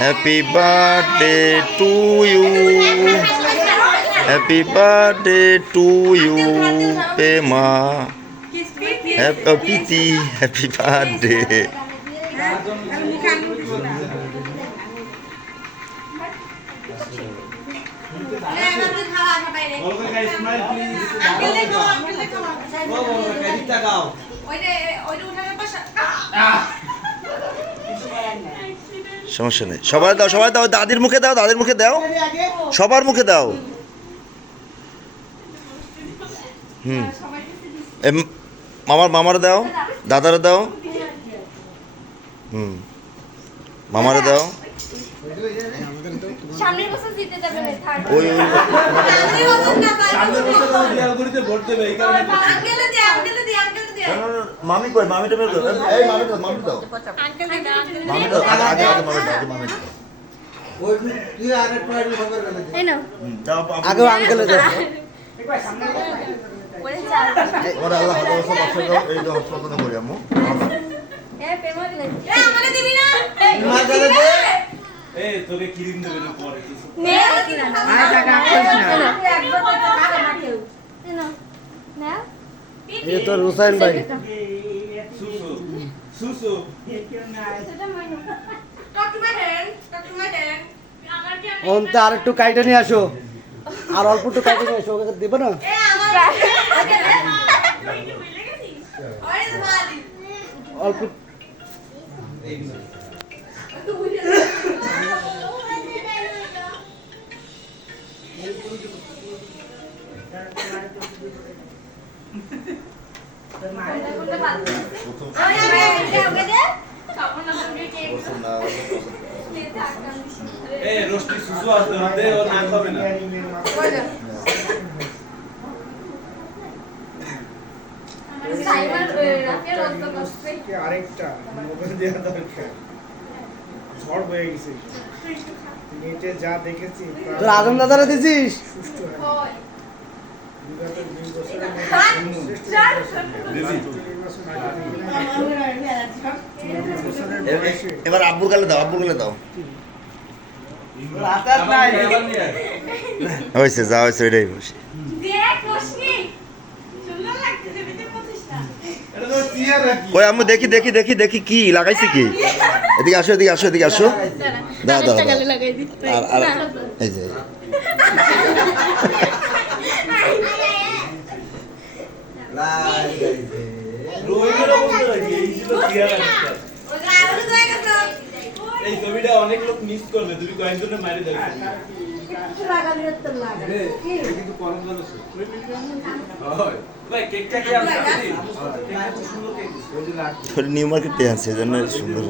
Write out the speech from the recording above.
Happy birthday to you, happy birthday to you Pema, Preeti, happy birthday. সমস্যা নেই, সবাই দাও, সবাই দাও, দাদির মুখে দাও, দাদির মুখে দাও, সবার মুখে দাও। মামারে দাও, দাদারে দাও, মামারে দাও। ওই মামি কই, মামিটা বের করো, এই মামি দাও, মামি দাও, মামি দাও, আগে আগে আগে মামি দাও, আগে মামি দাও। ওই তুই আরেক পয়েন্ট খবর গেলে এই নাও, আগে আঙ্কেলে দাও। ওরে আল্লাহ ভালোবাসা বর্ষা দাও, এই দাও হাসপাতালে করি আম্মু। এ পেমা দিলে, এ আমারে দিবি না, মা গেলে দে, এই তোকে কিরিম দেবে না পরে কিছু নে, আয় টাকা কইছ না, একবার তো খাবে না কেউ না না। ये तो रुसाइन भाई सुसु सुसु ओम तो আর একটু কাইটে নিয়ে আসো, আর অল্প একটু কাইটে নিয়ে আসো, ওকে দেব না অল্প। আরেকটা মোবাইল দেওয়া দরকার, ঝড় হয়ে গেছে নেটে যা দেখেছি। তোর আজম দাদারা দিছিস সুষ্ঠু হয় বিগত 2 বছরের মধ্যে। এবার আব্বুর গালে দাও, আব্বুর গালে দাও। হয়েছে যা হয়েছে ওইটাই বসে। কই আম্মু দেখি দেখি দেখি দেখি কি লাগাইছি কি, এদিকে আসো, এদিকে আসো, এদিকে আসো, দাও দাও আর এই যে এই ছবিটা অনেক লোক মিস করবে, তুমি কয়েকজনে মারি দাও একটু লাগালে তো লাগে কিন্তু কম জন্য হয় ভাই। কেকটা কি আছে? কেকটা তো সুন্দর কেক, ওই যে নিউ মার্কেটে আছে, জানেন সুন্দর।